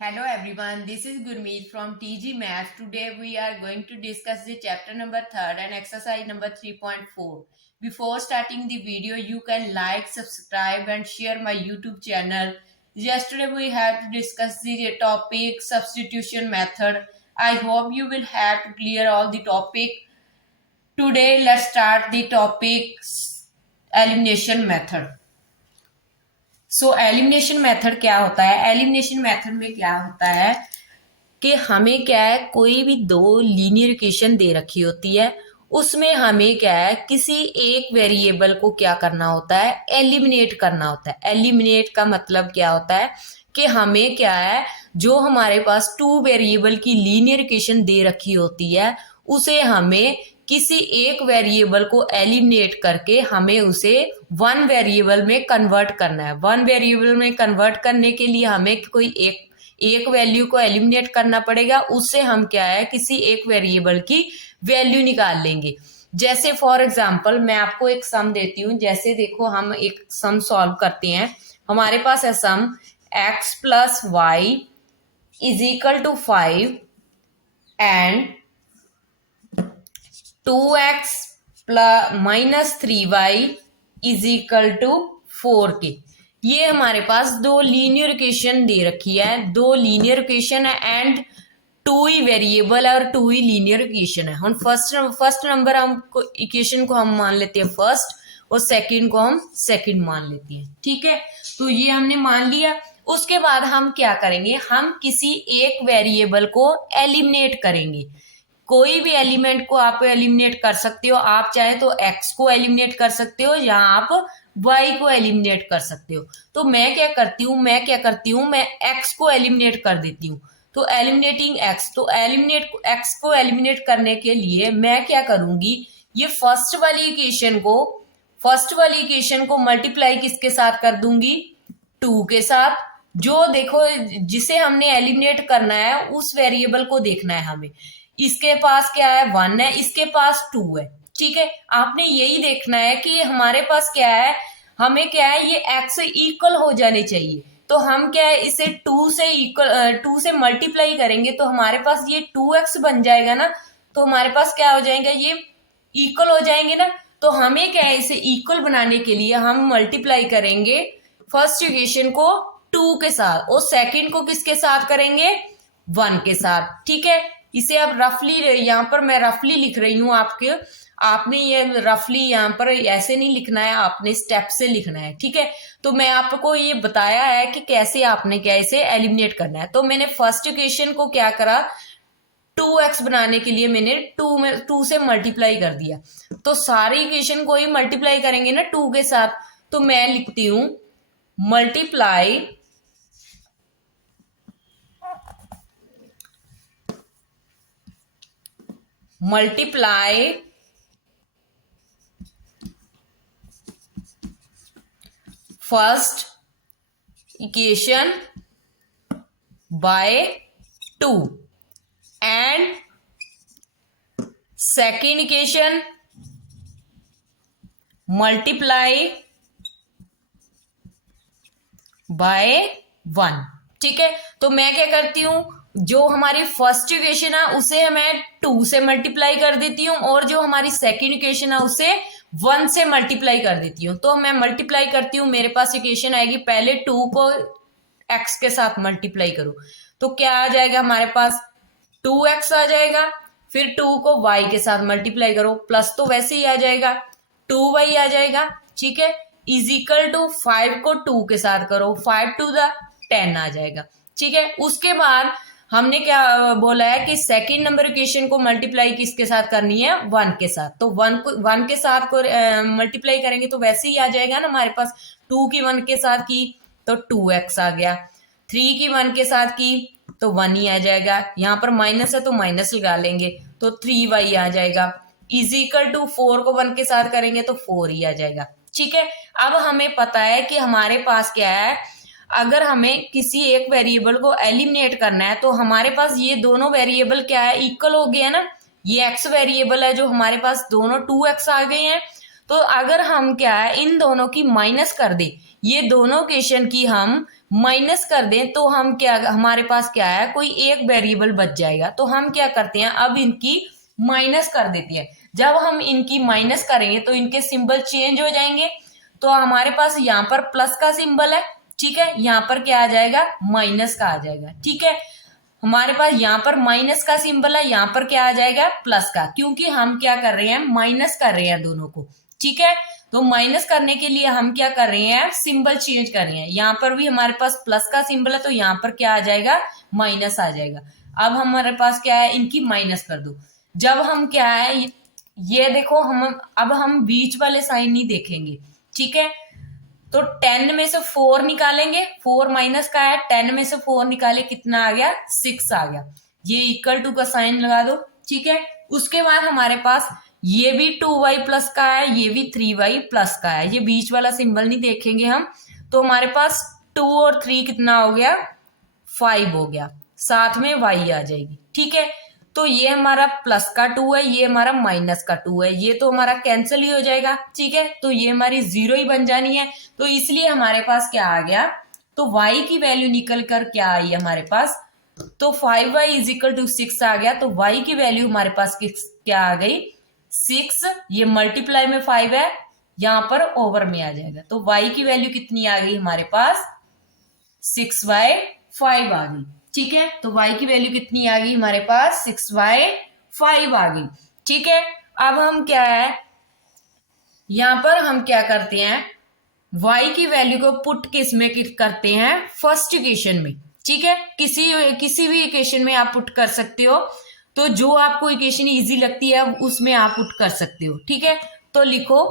Hello everyone, this is Gurmeet from TG Maths. Today we are going to discuss the chapter number 3rd and exercise number 3.4. Before starting the video, you can like, subscribe and share my YouTube channel. Yesterday we had to discuss the topic substitution method. I hope you will have to clear all the topic. Today let's start the topic elimination method. Elimination method क्या होता है? Elimination method में क्या होता है कि हमें क्या है, कोई भी दो लीनियर इक्वेशन दे रखी होती है, उसमें हमें क्या है, किसी एक वेरिएबल को क्या करना होता है, एलिमिनेट करना होता है। एलिमिनेट का मतलब क्या होता है कि हमें क्या है, जो हमारे पास टू वेरिएबल की लीनियर इक्वेशन दे रखी होती है, उसे हमें किसी एक वेरिएबल को एलिमिनेट करके हमें उसे वन वेरिएबल में कन्वर्ट करना है। वन वेरिएबल में कन्वर्ट करने के लिए हमें कोई एक वैल्यू को एलिमिनेट करना पड़ेगा, उससे हम क्या है, किसी एक वेरिएबल की वैल्यू निकाल लेंगे। जैसे फॉर एग्जांपल मैं आपको एक सम देती हूँ। जैसे देखो, हम एक सम सॉल्व करते हैं। हमारे पास है some x plus Y is equal to 5 and 2x minus 3y is equal to 4 के। ये हमारे पास दो लीनियर इक्वेशन दे रखी है, दो लीनियर इक्वेशन है एंड टू ही वेरिएबल है और टू ही लीनियर इक्वेशन है। हम फर्स्ट नंबर हम इक्वेशन को हम मान लेते हैं फर्स्ट और सेकंड को हम सेकंड मान लेते हैं। ठीक है, तो ये हमने मान लिया। उसके बाद हम क्या करेंगे, हम किसी एक वेरिएबल को एलिमिनेट करेंगे। कोई भी एलिमेंट को आप एलिमिनेट कर सकते हो। आप चाहे तो x को एलिमिनेट कर सकते हो या आप y को एलिमिनेट कर सकते हो। तो मैं क्या करती हूँ, मैं x को एलिमिनेट कर देती हूँ। तो एलिमिनेटिंग x, तो एलिमिनेट x को एलिमिनेट करने के लिए मैं क्या करूंगी, ये फर्स्ट वाली इक्वेशन को मल्टीप्लाई किसके साथ कर दूंगी, 2 के साथ। जो देखो, जिसे हमने एलिमिनेट करना है उस वेरिएबल को देखना है हमें। इसके पास क्या है, 1 है, इसके पास 2 है। ठीक है, आपने यही देखना है कि हमारे पास क्या है, हमें क्या है, ये x इक्वल हो जाने चाहिए। तो हम क्या है, इसे 2 से मल्टीप्लाई करेंगे तो हमारे पास ये 2x बन जाएगा ना। तो हमारे पास क्या हो जाएगा, ये इक्वल हो जाएंगे ना। तो हमें क्या है, इसे इक्वल बनाने के लिए हम मल्टीप्लाई करेंगे फर्स्ट इक्वेशन को 2 के साथ और सेकंड को किसके साथ करेंगे, 1 के साथ। ठीक है, इसे अब रफली, यहाँ पर मैं रफली लिख रही हूँ आपने ये रफली यहाँ पर ऐसे नहीं लिखना है, आपने स्टेप से लिखना है। ठीक है, तो मैं आपको ये बताया है कि कैसे आपने क्या इसे एलिमिनेट करना है। तो मैंने फर्स्ट इक्वेशन को क्या करा, 2x बनाने के लिए मैंने 2 से मल्टीप्लाई कर दिया। तो सारी इक्वेशन को ही मल्टीप्लाई करेंगे ना 2 के साथ। तो मैं लिखती हूं multiply first equation by 2 and second equation multiply by 1। ठीक है, तो मैं क्या करती हूं, जो हमारी फर्स्ट इक्वेशन है उसे मैं 2 से मल्टीप्लाई कर देती हूँ और जो हमारी सेकेंड इक्वेशन है उसे 1 से मल्टीप्लाई कर देती हूँ। तो मैं मल्टीप्लाई करती हूँ, मेरे पास इक्वेशन आएगी, पहले 2 को x के साथ मल्टीप्लाई करूं तो क्या आ जाएगा, हमारे पास 2x आ जाएगा। फिर 2 को y के साथ मल्टीप्लाई करो, प्लस तो वैसे ही आ जाएगा, 2y आ जाएगा। ठीक है, इज इक्वल टू 5 को 2 के साथ करो, 5 टू द 10 आ जाएगा। ठीक है, उसके बाद हमने क्या बोला है कि सेकंड नंबर इक्वेशन को मल्टीप्लाई किसके साथ करनी है, 1 के साथ। तो 1 के साथ को मल्टीप्लाई करेंगे तो वैसे ही आ जाएगा ना हमारे पास। 2 की 1 के साथ की तो 2x आ गया, 3 की 1 के साथ की तो 1 ही आ जाएगा। यहाँ पर माइनस है तो माइनस लगा लेंगे तो 3y आ जाएगा। इज इक्वल टू 4 को 1 के साथ करेंगे तो 4 ही आ जाएगा। ठीक है, अब हमें पता है कि हमारे पास क्या है, अगर हमें किसी एक वेरिएबल को एलिमिनेट करना है तो हमारे पास ये दोनों वेरिएबल क्या है, इक्वल हो गया ना। ये x वेरिएबल है जो हमारे पास, दोनों 2x आ गए हैं। तो अगर हम क्या है इन दोनों की माइनस कर दें, ये दोनों इक्वेशन की हम माइनस कर दें, तो हम क्या हमारे पास क्या है कोई एक वेरिएबल बच जाएगा। तो हम क्या करते हैं अब इनकी माइनस कर देते हैं। जब हम इनकी माइनस करेंगे तो इनके सिंबल चेंज हो जाएंगे। तो हमारे पास यहाँ पर प्लस का सिंबल है, ठीक है, यहाँ पर क्या आ जाएगा माइनस का आ जाएगा, ठीक है। हमारे पास यहाँ पर माइनस का सिंबल है, यहाँ पर क्या आ जाएगा प्लस का, क्योंकि हम क्या कर रहे हैं माइनस कर रहे हैं दोनों को, ठीक है। तो माइनस करने के लिए हम क्या कर रहे हैं सिंबल चेंज कर रहे हैं। यहाँ पर भी हमारे पास प्लस का सिंबल है तो यहाँ पर क्या आ जाएगा माइनस आ जाएगा। अब हमारे पास क्या है इनकी माइनस कर दो। जब हम क्या है ये देखो हम बीच वाले साइन नहीं देखेंगे, ठीक है। तो 10 में से 4 निकालेंगे, 4 माइनस का है, 10 में से 4 निकाले कितना आ गया 6 आ गया। ये इक्वल टू का साइन लगा दो, ठीक है। उसके बाद हमारे पास ये भी 2y प्लस का है, ये भी 3y प्लस का है। ये बीच वाला सिंबल नहीं देखेंगे हम। तो हमारे पास 2 और 3 कितना हो गया 5 हो गया, साथ में y आ जाएगी, ठीक है। तो ये हमारा प्लस का 2 है, ये हमारा माइनस का 2 है, ये तो हमारा कैंसिल ही हो जाएगा, ठीक है। तो ये हमारी 0 ही बन जानी है। तो इसलिए हमारे पास क्या आ गया, तो y की वैल्यू निकल कर क्या आई हमारे पास, तो 5y इज इक्वल टू 6 आ गया। तो y की वैल्यू हमारे पास क्या आ गई 6, ये मल्टीप्लाई में 5 है, यहां पर ओवर में आ जाएगा। तो y की वैल्यू कितनी आ गई हमारे पास 6/5 आ गई, ठीक है। तो y की वैल्यू कितनी आ गई हमारे पास 6/5 आ गई, ठीक है। अब हम क्या है यहां पर हम क्या करते हैं y की वैल्यू को पुट किस में करते हैं फर्स्ट इक्वेशन में, ठीक है। किसी भी इक्वेशन में आप पुट कर सकते हो। तो जो आपको इक्वेशन इजी लगती है उसमें आप पुट कर सकते हो, ठीक है। तो लिखो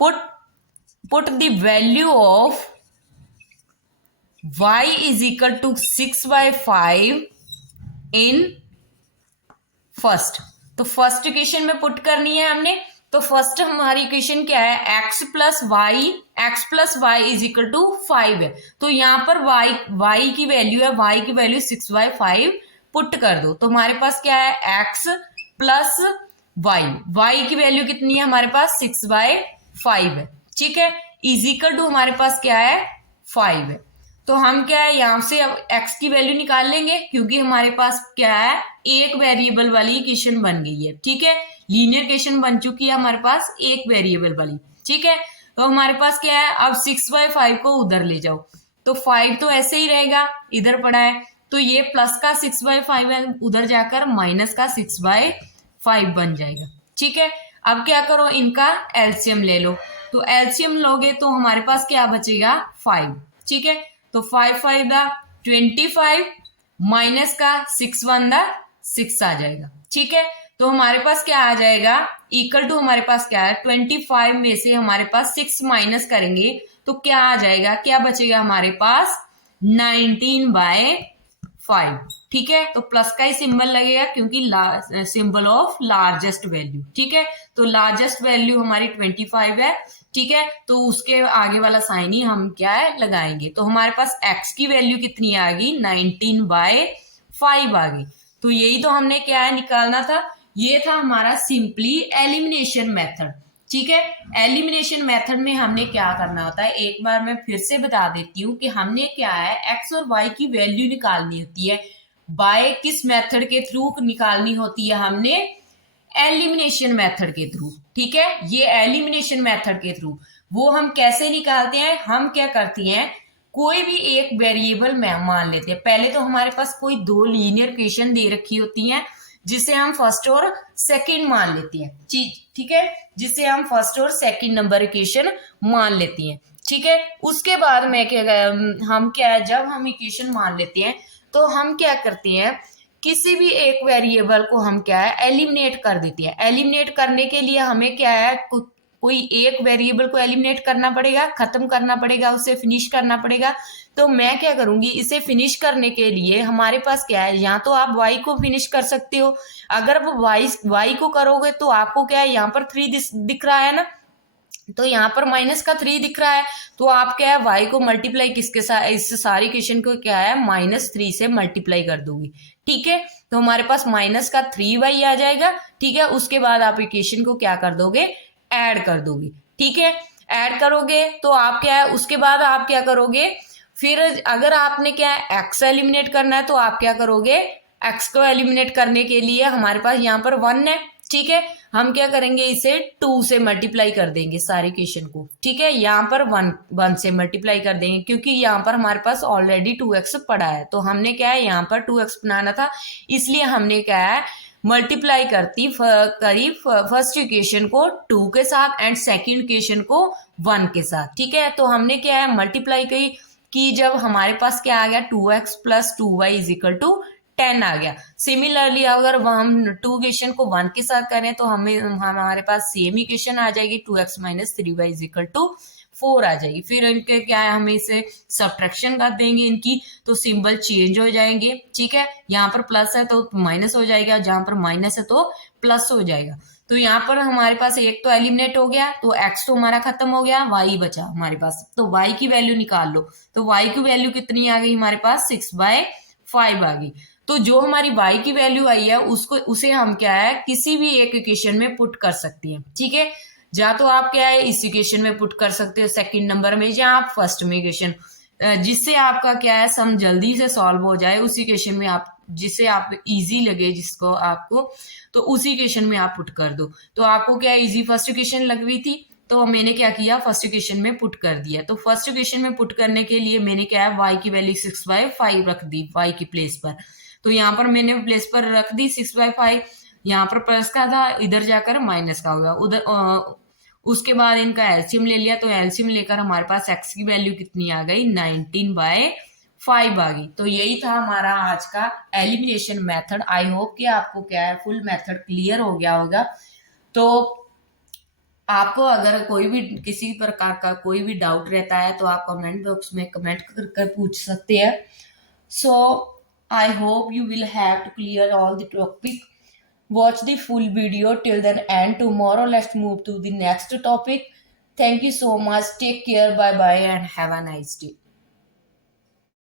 put the value of y is equal to 6/5 in first. तो फर्स्ट इक्वेशन में पुट करनी है हमने। तो फर्स्ट हमारी इक्वेशन क्या है x plus Y is equal to 5 है। तो यहाँ पर y की वैल्यू है, y की वैल्यू 6/5 पुट कर दो। तो हमारे पास क्या है x प्लस y की वैल्यू कितनी है हमारे पास 6/5 है, ठीक है। इज इक्वल टू हमारे पास क्या है 5 है। तो हम क्या है यहां से अब x की वैल्यू निकाल लेंगे, क्योंकि हमारे पास क्या है एक वेरिएबल वाली इक्वेशन बन गई है, ठीक है। लीनियर इक्वेशन बन चुकी है हमारे पास एक वेरिएबल वाली, ठीक है। तो हमारे पास क्या है अब 6/5 को उधर ले जाओ, तो 5 तो ऐसे ही रहेगा इधर पड़ा है। तो ये प्लस का 6/5 है, उधर जाकर माइनस का 6/5 बन जाएगा, ठीक है। अब क्या करो इनका एलसीएम ले लो। तो एलसीएम लोगे तो हमारे पास क्या बचेगा 5, ठीक है। तो 5/5 25 माइनस का 6/1 6 आ जाएगा, ठीक है। तो हमारे पास क्या आ जाएगा इक्वल टू हमारे पास क्या है 25 में से हमारे पास 6 माइनस करेंगे तो क्या आ जाएगा, क्या बचेगा हमारे पास 19/5, ठीक है। तो प्लस का ही सिंबल लगेगा क्योंकि सिंबल ऑफ लार्जेस्ट वैल्यू, ठीक है। तो लार्जेस्ट वैल्यू हमारी 25 है, ठीक है। तो उसके आगे वाला साइन ही हम क्या है लगाएंगे। तो हमारे पास x की वैल्यू कितनी आ गई 19/5 आ गई। तो यही तो हमने क्या है निकालना था। ये था हमारा सिंपली एलिमिनेशन मेथड, ठीक है। एलिमिनेशन मेथड में हमने क्या करना होता है एक बार मैं फिर से बता देती हूँ कि हमने क्या है x और y की वैल्यू निकालनी होती है। बाय किस मेथड के थ्रू निकालनी होती है हमने एलिमिनेशन मेथड के थ्रू, ठीक है। ये एलिमिनेशन मेथड के थ्रू वो हम कैसे निकालते हैं, हम क्या करते हैं कोई भी एक वेरिएबल में मान लेते हैं। पहले तो हमारे पास कोई दो लीनियर इक्वेशन दे रखी होती हैं जिसे हम फर्स्ट और सेकंड मान लेते हैं, ठीक है। जिसे हम फर्स्ट और सेकंड नंबर इक्वेशन मान लेती हैं, ठीक है। उसके बाद में हम क्या है जब हम इक्वेशन मान लेते हैं तो हम क्या करते हैं किसी भी एक वेरिएबल को हम क्या है एलिमिनेट कर देते हैं। एलिमिनेट करने के लिए हमें क्या है कोई एक वेरिएबल को एलिमिनेट करना पड़ेगा, खत्म करना पड़ेगा, उसे फिनिश करना पड़ेगा। तो मैं क्या करूंगी इसे फिनिश करने के लिए हमारे पास क्या है या तो आप y को फिनिश कर सकते हो। अगर आप y को करोगे तो आपको क्या है यहाँ पर 3 दिख रहा है ना, तो यहाँ पर माइनस का 3 दिख रहा है। तो आप क्या है y को मल्टीप्लाई किसके साथ इस सारी इक्वेशन को क्या है -3 से मल्टीप्लाई कर दोगे, ठीक है। तो हमारे पास माइनस का 3y आ जाएगा, ठीक है। उसके बाद आप इक्वेशन को क्या कर दोगे, ऐड कर दोगे, ठीक है। ऐड करोगे तो आप क्या है, उसके बाद आप क्या करोगे, फिर अगर आपने क्या है एक्स एलिमिनेट करना है तो आप क्या करोगे, एक्स को एलिमिनेट करने के लिए हमारे पास यहाँ पर 1 है, ठीक है। हम क्या करेंगे, इसे 2 से मल्टीप्लाई कर देंगे सारे इक्वेशन को, ठीक है। यहाँ पर 1 से मल्टीप्लाई कर देंगे क्योंकि यहाँ पर हमारे पास ऑलरेडी 2x पड़ा है, तो हमने क्या है यहाँ पर 2x बनाना था, इसलिए हमने क्या है मल्टीप्लाई करी फर्स्ट इक्वेशन को 2 के साथ एंड सेकंड इक्वेशन को 1 के साथ, ठीक है। तो हमने क्या है मल्टीप्लाई करी कि जब हमारे पास क्या आ गया 2x plus 2y is equal to 10 आ गया। सिमिलरली अगर हम 2 इक्वेशन को 1 के साथ करें तो हमारे पास सेम इक्वेशन आ जाएगी 2x minus 3y is equal to 4 आ जाएगी। फिर इनके क्या है, हमें इसे सब्ट्रैक्शन कर देंगे इनकी, तो सिंबल चेंज हो जाएंगे, ठीक है। यहाँ पर प्लस है तो माइनस हो जाएगा, जहां पर माइनस है तो प्लस हो जाएगा। तो यहाँ पर हमारे पास एक तो एलिमिनेट हो गया, तो x तो हमारा खत्म हो गया, y बचा हमारे पास, तो y की वैल्यू निकाल लो। तो y की वैल्यू कितनी आ गई हमारे पास, 6/5 आ गई। तो जो हमारी y की वैल्यू आई है उसे हम क्या है किसी भी एक इक्वेशन में पुट कर सकते हैं, ठीक है। या तो आप क्या है इस इक्वेशन में पुट कर सकते हो सेकंड नंबर में, या आप फर्स्ट में इक्वेशन, जिससे आपका क्या है सम जल्दी से सॉल्व हो जाए, उस इक्वेशन में आप जिसे आप इजी लगे जिसको आपको, तो उसी इक्वेशन में आप पुट कर दो। तो आपको क्या इजी फर्स्ट इक्वेशन लग रही थी, तो मैंने क्या किया फर्स्ट इक्वेशन में पुट कर दिया। तो फर्स्ट इक्वेशन में पुट करने के लिए मैंने क्या है y की वैल्यू 6/5 रख दी y की प्लेस पर। तो यहाँ पर मैंने प्लेस पर रख दी 6/5, यहाँ पर प्लस का था, इधर जाकर माइनस का होगा उधर। उसके बाद इनका एलसीएम ले लिया, तो एलसीएम लेकर हमारे पास x की वैल्यू कितनी आ गई, 19/5 आ गई। तो यही था हमारा आज का एलिमिनेशन मेथड। आई होप कि आपको क्या है फुल मेथड क्लियर हो गया होगा। तो आपको अगर कोई भी किसी प्रकार का कोई भी डाउट रहता है तो आप कमेंट बॉक्स में कमेंट कर पूछ सकते हैं। So I hope you will have to clear all the topic. Watch the full video till the end. Tomorrow let's move to the next topic. Thank you so much. Take care. Bye bye and have a nice day.